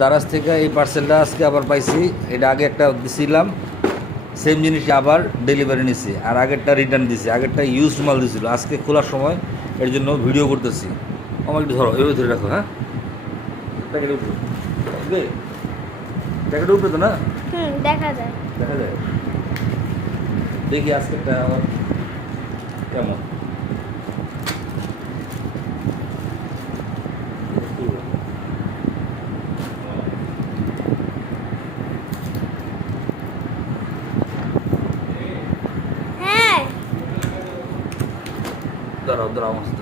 দারাজ থেকে এই পার্সেলটা আজকে আবার পাইছি। এটা আগে একটা দিছিলাম, সেম জিনিস আবার ডেলিভারি নিছি, আর আগেরটা রিটার্ন দিছি। আগেরটা ইউজ মাল দিছিল, আজকে খোলার সময় এর জন্য ভিডিও করতেছি। আমার একটু ধরো, এভাবে ধরে রাখো। হ্যাঁ, প্যাকেটে উঠবে, উঠবে, প্যাকেটে উঠবে তো না? দেখা যায়। দেখা যায়। দেখি আজকেরটা আমার কেমন। হ্যাঁ, দাঁড়াও দাঁড়াও মস্ত।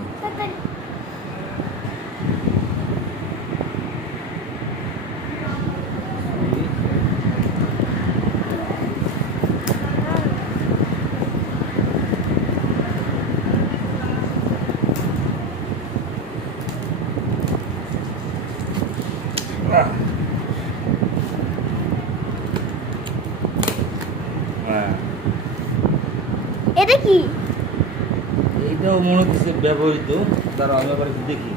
হ্যাঁ, এটা কি? এইটাও মনে হচ্ছে ব্যবহৃত। দাঁড়াও আমি আবার একটু দেখি।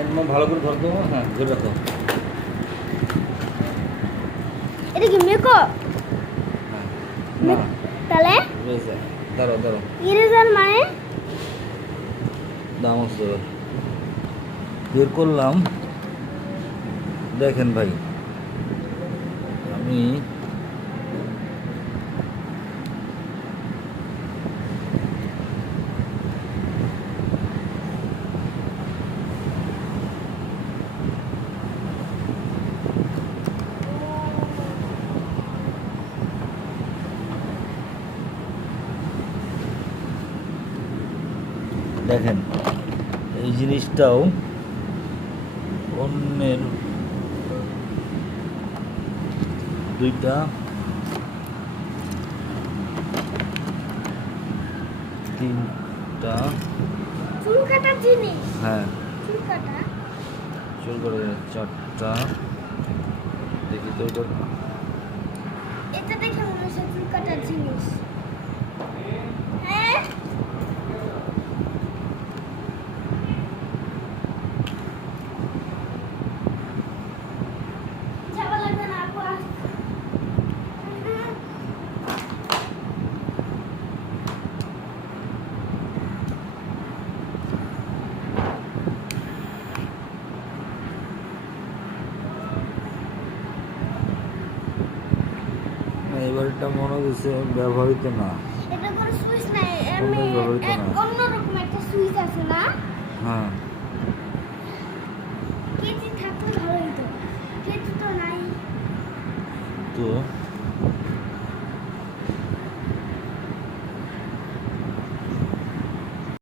একদম ভালো করে ধরতো। হ্যাঁ, ধরে রাখো। এটা কি মেকআপ? হ্যাঁ, না, তাহলে রয়েছে। দাঁড়াও দাঁড়াও, ইরেজার মানে? দাম হচ্ছে বের করলাম। দেখেন ভাই, আমি দেখেন এই জিনিসটাও অন্যের। দুইটা, তিনটা, চুল কাটার জিনিস। হ্যাঁ চুল কাটা। চুল করে চারটা। দেখি তো এটা। এটা দেখে মনে হচ্ছে চুল কাটার জিনিস। হ্যাঁ, যাওয়া লাগবে না আপু। এবার এটা মনে হচ্ছে ব্যবহৃত না। এটা কোনো সুইচ নাই, অন্য ব্যবহৃত না। অন্যরকম একটা সুইচ আছে না? হ্যাঁ, কেজি থাকলে ভালো হতো, কেজি তো নাই। তো